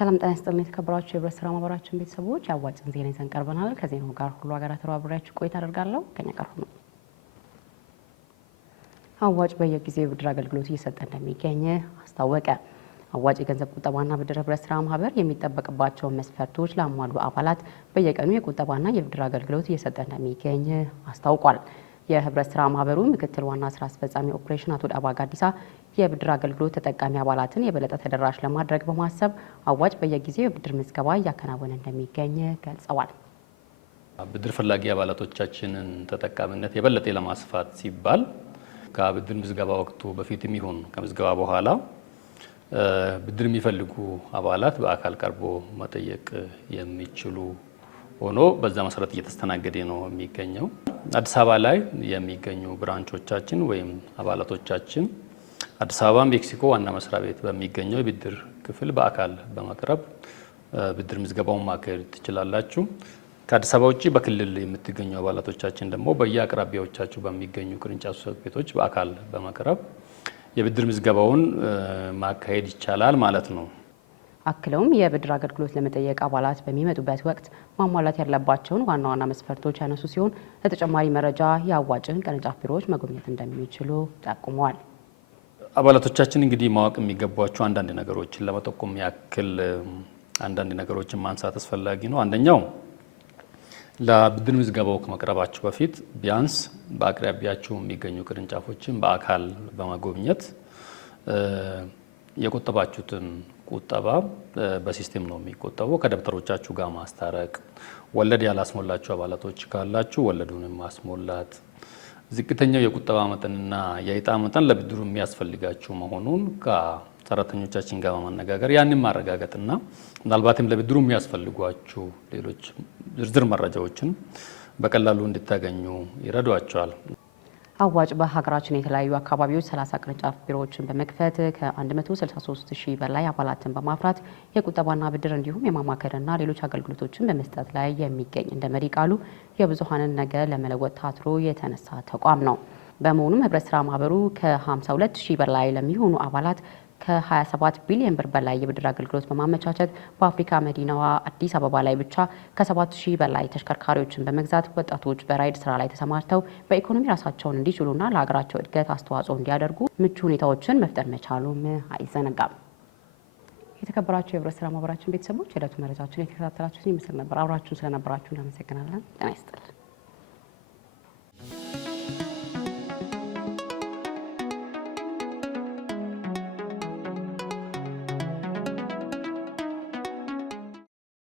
ሰላም ጤና ይስጥልኝ የተከበራችሁ የህብረት ስራ ማህበራችን ቤተሰቦች ያዋጭን ዜና ይዘን ቀርበናል። ከዜናው ጋር ሁሉ ሀገራት ተባብሬያችሁ ቆይታ አደርጋለሁ። ከኛ ጋር ሁኑ። አዋጭ በየጊዜው የብድር አገልግሎት እየሰጠ እንደሚገኝ አስታወቀ። አዋጭ የገንዘብ ቁጠባና ብድር ህብረት ስራ ማህበር የሚጠበቅባቸውን መስፈርቶች ላሟሉ አባላት በየቀኑ የቁጠባና የብድር አገልግሎት እየሰጠ እንደሚገኝ አስታውቋል። የህብረት ስራ ማህበሩ ምክትል ዋና ስራ አስፈጻሚ ኦፕሬሽን አቶ ዳባ ጋዲሳ የብድር አገልግሎት ተጠቃሚ አባላትን የበለጠ ተደራሽ ለማድረግ በማሰብ አዋጭ በየጊዜው የብድር ምዝገባ እያከናወነ እንደሚገኝ ገልጸዋል። ብድር ፈላጊ አባላቶቻችንን ተጠቃሚነት የበለጠ ለማስፋት ሲባል ከብድር ምዝገባ ወቅቱ በፊትም ይሁን ከምዝገባ በኋላ ብድር የሚፈልጉ አባላት በአካል ቀርቦ መጠየቅ የሚችሉ ሆኖ በዛ መሰረት እየተስተናገደ ነው የሚገኘው። አዲስ አበባ ላይ የሚገኙ ብራንቾቻችን ወይም አባላቶቻችን አዲስ አበባ ሜክሲኮ ዋና መስሪያ ቤት በሚገኘው የብድር ክፍል በአካል በመቅረብ ብድር ምዝገባውን ማካሄድ ትችላላችሁ። ከአዲስ አበባ ውጪ በክልል የምትገኙ አባላቶቻችን ደግሞ በየአቅራቢያዎቻችሁ በሚገኙ ቅርንጫፍ ጽሕፈት ቤቶች በአካል በመቅረብ የብድር ምዝገባውን ማካሄድ ይቻላል ማለት ነው። አክለውም የብድር አገልግሎት ለመጠየቅ አባላት በሚመጡበት ወቅት ማሟላት ያለባቸውን ዋና ዋና መስፈርቶች ያነሱ ሲሆን ለተጨማሪ መረጃ የአዋጭን ቅርንጫፍ ቢሮዎች መጎብኘት እንደሚችሉ ጠቁመዋል። አባላቶቻችን እንግዲህ ማወቅ የሚገባቸው አንዳንድ ነገሮችን ለመጠቆም ያክል አንዳንድ ነገሮችን ማንሳት አስፈላጊ ነው። አንደኛው ለብድር ምዝገባው ከመቅረባቸው በፊት ቢያንስ በአቅራቢያቸው የሚገኙ ቅርንጫፎችን በአካል በመጎብኘት የቆጠባችሁትን ቁጠባ በሲስተም ነው የሚቆጠበው ከደብተሮቻችሁ ጋር ማስታረቅ፣ ወለድ ያላስሞላችሁ አባላቶች ካላችሁ ወለዱንም ማስሞላት፣ ዝቅተኛው የቁጠባ መጠንና የዕጣ መጠን ለብድሩ የሚያስፈልጋችሁ መሆኑን ከሰራተኞቻችን ጋር በማነጋገር ያንን ማረጋገጥና ምናልባትም ለብድሩ የሚያስፈልጓችሁ ሌሎች ዝርዝር መረጃዎችን በቀላሉ እንድታገኙ ይረዷቸዋል። አዋጭ በሀገራችን የተለያዩ አካባቢዎች 30 ቅርንጫፍ ቢሮዎችን በመክፈት ከ163 ሺህ በላይ አባላትን በማፍራት የቁጠባና ብድር እንዲሁም የማማከርና ሌሎች አገልግሎቶችን በመስጠት ላይ የሚገኝ እንደ መሪ ቃሉ የብዙሃንን ነገ ለመለወጥ ታትሮ የተነሳ ተቋም ነው። በመሆኑም ህብረት ስራ ማህበሩ ከ52 ሺህ በላይ ለሚሆኑ አባላት ከ27 ቢሊዮን ብር በላይ የብድር አገልግሎት በማመቻቸት በአፍሪካ መዲናዋ አዲስ አበባ ላይ ብቻ ከ7 ሺህ በላይ ተሽከርካሪዎችን በመግዛት ወጣቶች በራይድ ስራ ላይ ተሰማርተው በኢኮኖሚ ራሳቸውን እንዲችሉና ለሀገራቸው እድገት አስተዋጽኦ እንዲያደርጉ ምቹ ሁኔታዎችን መፍጠር መቻሉም አይዘነጋም። የተከበራችሁ የህብረት ስራ ማህበራችን ቤተሰቦች የዕለቱ መረጃችን የተከታተላችሁትን ይመስል ነበር። አብራችሁን ስለነበራችሁ እናመሰግናለን። ጤና ይስጥልኝ።